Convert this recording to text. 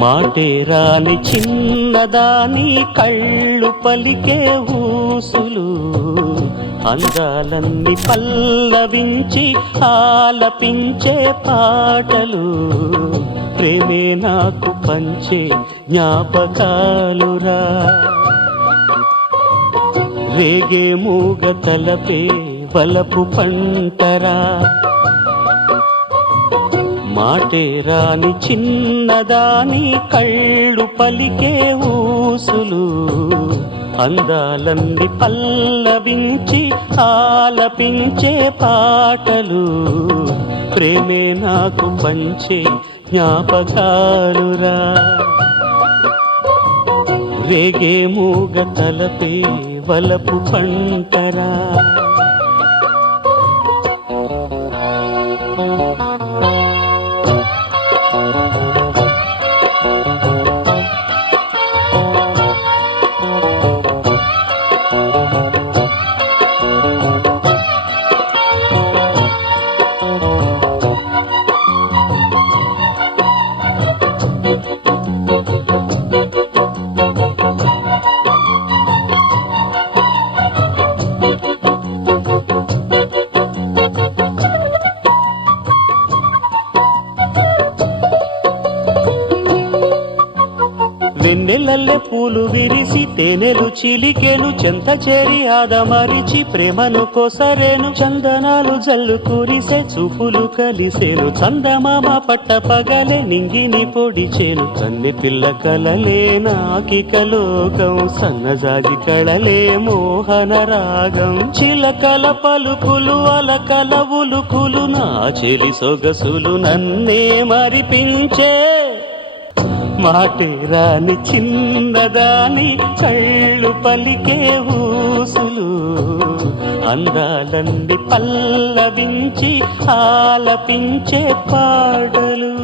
మాటే రాని చిన్నదాని కళ్ళు పలికే ఊసులు, అందాలన్నీ పల్లవించి ఆలపించే పాటలు, ప్రేమే నాకు పంచే జ్ఞాపకాలురా. రేగే మూగ తలపే వలపు పంటరా. మాటే రాని చిన్నదాని కళ్ళు పలికే ఊసులు, అందాలన్నీ పల్లవించి ఆలపించే పాటలు, ప్రేమే నాకు పంచే జ్ఞాపకాలురా. రేగే మూగ తలపే వలపు పంటరా. వెన్నెలల్లె పూలు విరిసి తేనెలు చిలికెను, చెంత చేరి ఆదమరిచి ప్రేమను కోసరేను, చందనాలు జల్లు కురిసే చూపులు కలిసేను, చందమామ పట్ట పగలే నింగిని పొడిచేను, కన్నె పిల్ల కలలే నాకిక లోకం, సన్నజాజి కళలే మోహన రాగం, చిలకల పలుకులు అలకల ఉలుకులు, నా చెలి సొగసులు నన్నే మరిపించే. మాటే రాని చిన్నదాని కళ్ళు పలికే ఊసులు, అందాలన్నీ పల్లవించి ఆలపించే పాటలు.